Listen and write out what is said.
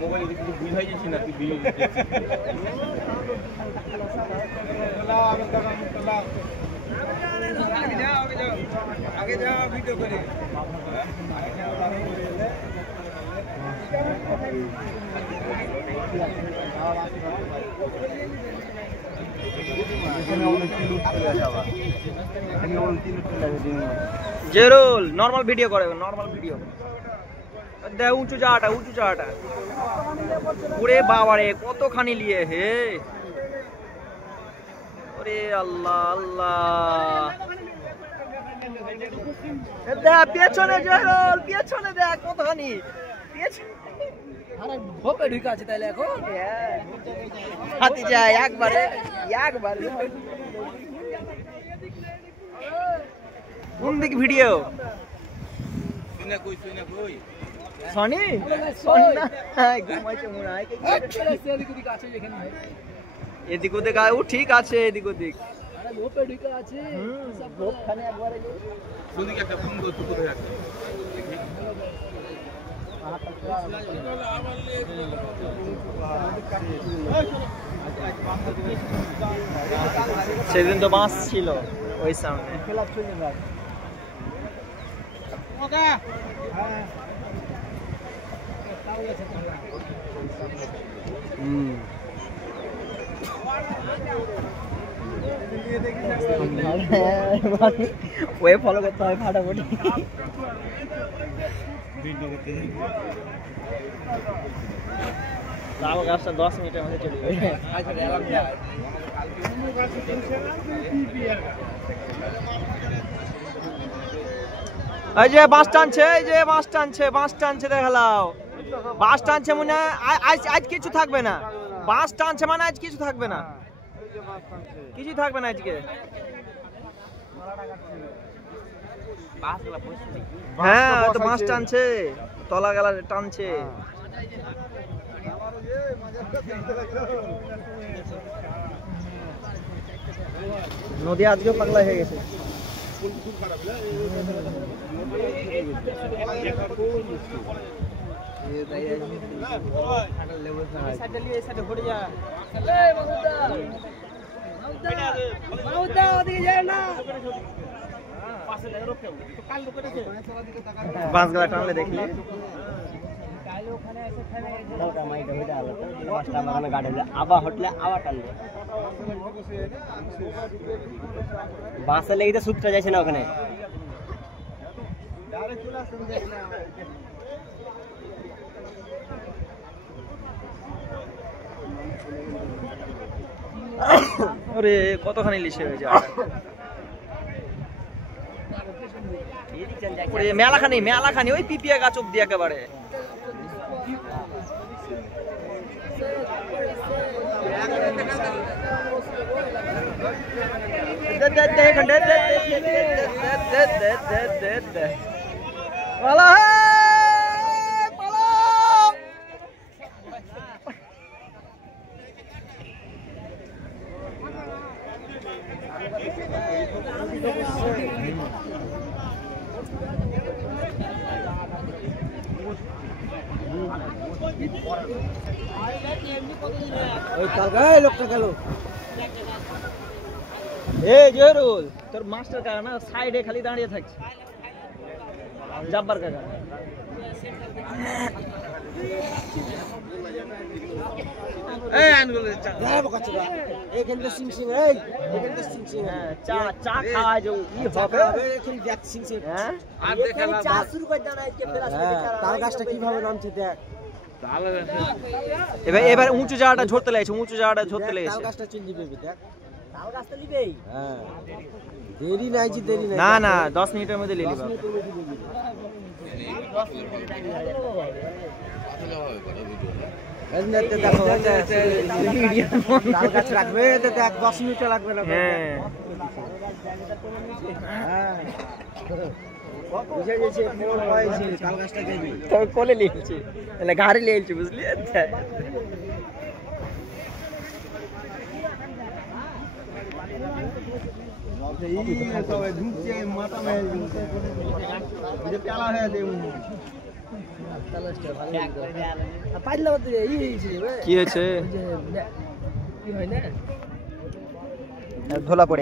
mobile কিছু বুঝাই যাচ্ছে না তুই আগে যাও ভিডিও করে জেরুল নরমাল ভিডিও করে নরমাল ভিডিও দে উঁচু যাটা ওরে বাবারে কতখানি লিয়ে হে ওরে আল্লাহ আল্লাহ দেখ পেছনে জেরুল পেছনে দেখ কতখানি আরে ভোপে ঢুকে আছে তাইলে এখন হাতি যায় একবারে কোন দিক ভিডিও সনি এদিক ওদিক ও ঠিক আছে এদিক ওদিক সেদিন তো বাস ছিল ওই সামনে ওই ফলো করতে হয় ফাটাফাটি তাও গাছটা 10 মিনিটের মধ্যে চলে যাবে এই যে বাস টানছে দেখালাও বাস টানছে মনে হয় আজ কিছু থাকবে না বাস টানছে মানে আজ কিছু থাকবে না আজকে হ্যাঁ তো বাস টানছে তলা গেলা টানছে নদী আজকেও পাগলা হয়ে গেছে বাঁশগুলা টানলে দেখলি আবার হটলে আবার টানবে বাঁশে লেগে তো সুতটা যাচ্ছে না ওখানে ওরে কতখানি লিসে হয়ে যায় মেলাখানি ওই পিপিয়া গাছ অব্দি একেবারে ওই কালকায় লোকটা গেল এই জেরুল তোর মাস্টার কাকা না সাইডে খালি দাঁড়িয়ে থাকছে জব্বার কাকা এই আনগুলো যাবো কাছে এইখানটা সিংসিং চা খাওয়া যাও কি হবে এখানে দেখ সিংসিং হ্যাঁ আর দেখালা চা শুরু করে দাও না আজকে ফেরাস তাল গাছটা কিভাবে নামছে দেখ এবার উঁচু জায়গাটা ঝরতে লাগছে তাল গাছটা চলে যাবে দেখ তাল গাছটা নিবেই হ্যাঁ দেরি নাই না 10 মিনিটের মধ্যে নিয়ে নিবা দেখো ভিডিও তাল গাছ রাখবে তো দেখ 10 মিনিট লাগবে না হ্যাঁ বুঝে গেছে ফোন হয়েছে তাল গাছটা দেবি তো কোলে লিখছি তাহলে গাড়ি লিখছি বুঝলি আচ্ছা ঢুকছে মাথা মেরে যে পেলা হয়ে আছে কি হয়েছে কি হয় না ধোলা পড়ে